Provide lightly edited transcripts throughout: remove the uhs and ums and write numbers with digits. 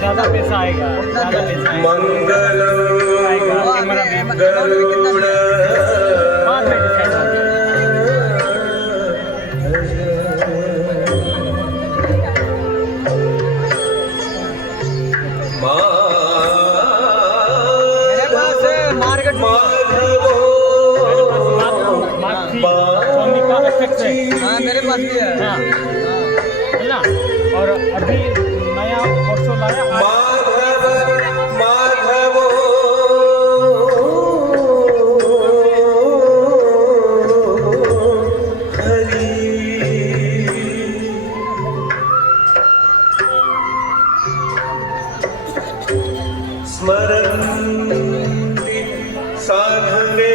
ज्यादा पैसा आएगा, ज्यादा पैसा मंगलम गरुड़ मेरे पास भी है ना। और अभी नया परसों लाया माधव हरि स्मरन्ति साधवे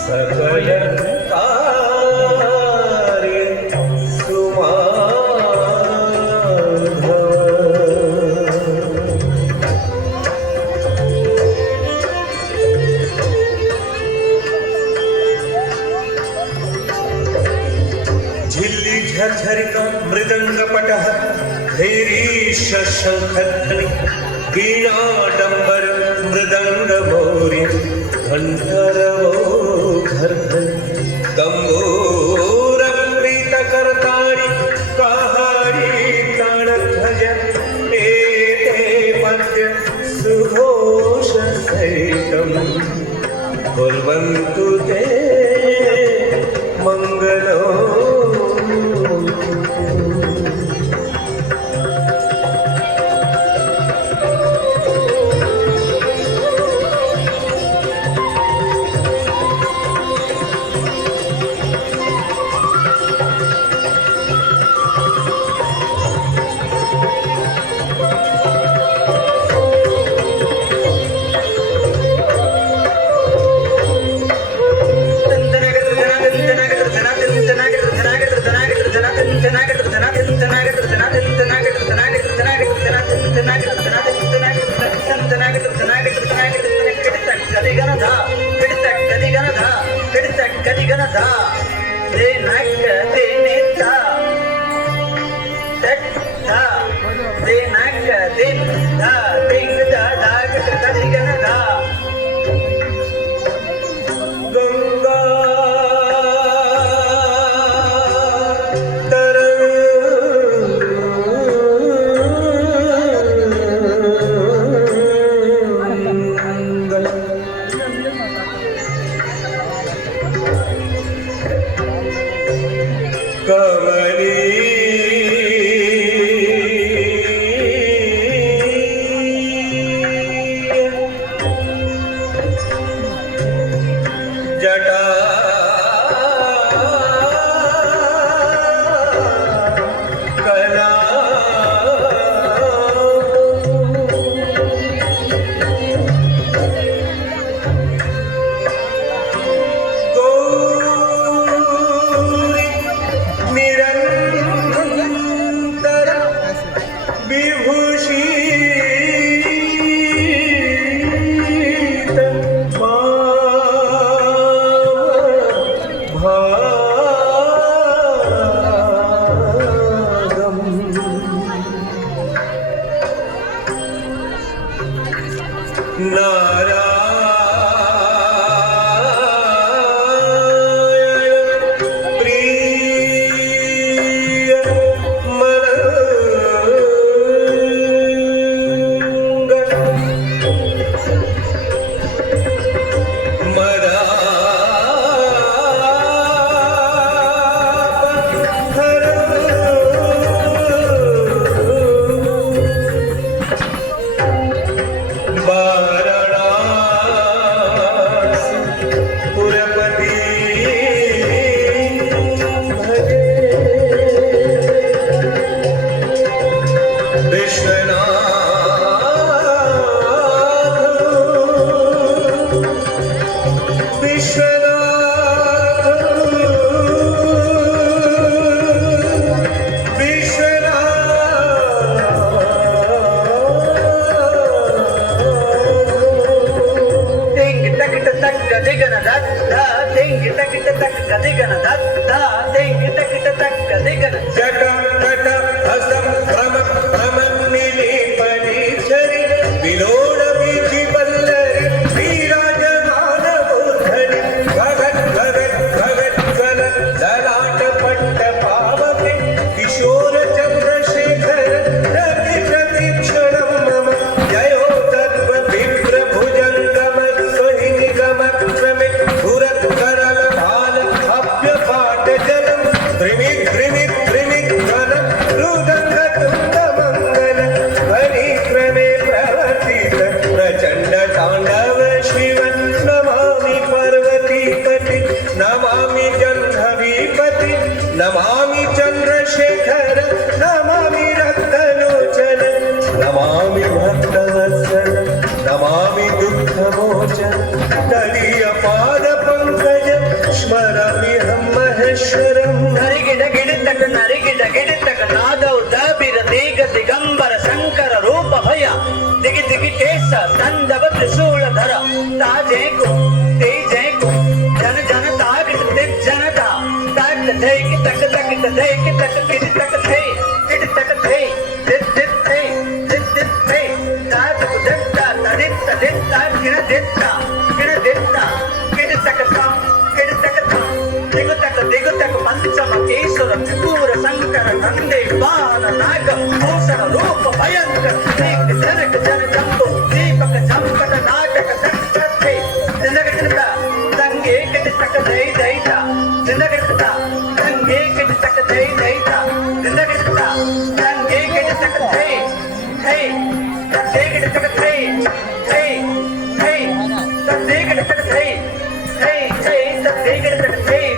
सकल कार्य सुमाधव। झिल्ली झरझरिका मृदंगपटः धैरीश शंखध्वनि वीणा डंबर मृदंग मौर्य घंटरवो गंभूरमृत करतारी कहारी ताणध्वज एते मध्य सुघोष सहितं कुर्वन्तु ते मंगलो। नमामि चंद्रशेखर नमामि रक्तलोचन नमामि भक्तवत्सल नमामि दुःखमोचन तदीय पाद पंकज स्मरामि हम महेश्वरम नरिगिड गिडितक नरिगिड गिडितक नादौ दाबिर दीग दिगंबर शंकर रूप भय दिगि दिगि केस तंदव त्रिशूल धर ताजे को तेजे को जन जन ताग तित जनता ताग थे कि तक थे कि तक किड तक थे किड तक थे दित दित थे दित दित थे ताज को दित्ता तदित तदित्ता किड दित्ता किड तक था किड तक था दिगु तक पंचम केशर त्रिपुर शंकर नंदे बाल नाग भूषण रूप भयंकर एक जनक जन जंबो दीपक चंपट नाटक दक्षते जिंदगता दंगे किट तक दई दईता जिंदगता दंगे किट तक दई दईता जिंदगता दंगे किट तक दई हे दंगे किट तक दई हे हे दंगे किट तक दई हे हे दंगे किट तक दई